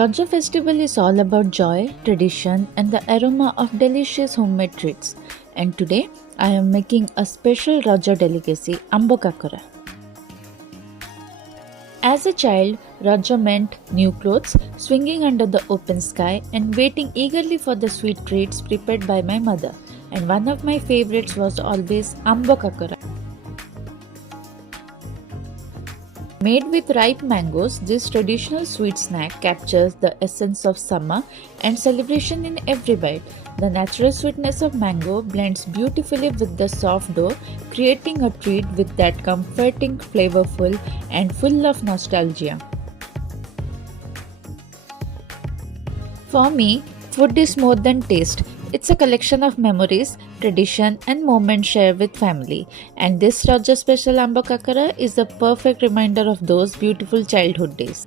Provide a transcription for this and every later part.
Raja festival is all about joy, tradition, and the aroma of delicious homemade treats. And today I am making a special Raja delicacy, Amba Kakara. As a child, Raja meant new clothes, swinging under the open sky, and waiting eagerly for the sweet treats prepared by my mother. And one of my favorites was always Amba Kakara. Made with ripe mangoes, this traditional sweet snack captures the essence of summer and celebration in every bite. The natural sweetness of mango blends beautifully with the soft dough, creating a treat with that comforting, flavorful, and full of nostalgia. For me, food is more than taste. It's a collection of memories, tradition, and moments shared with family. And this Raja Special Amba Kakara is a perfect reminder of those beautiful childhood days.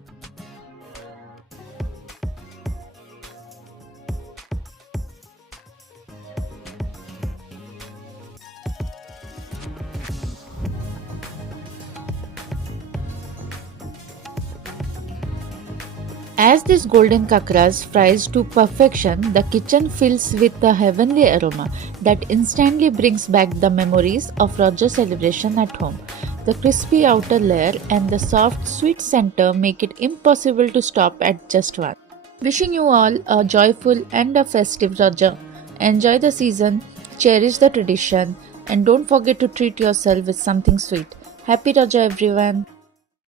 As these golden kakras fries to perfection, the kitchen fills with a heavenly aroma that instantly brings back the memories of Raja celebration at home. The crispy outer layer and the soft sweet center make it impossible to stop at just one. Wishing you all a joyful and a festive Raja. Enjoy the season, cherish the tradition, and don't forget to treat yourself with something sweet. Happy Raja everyone!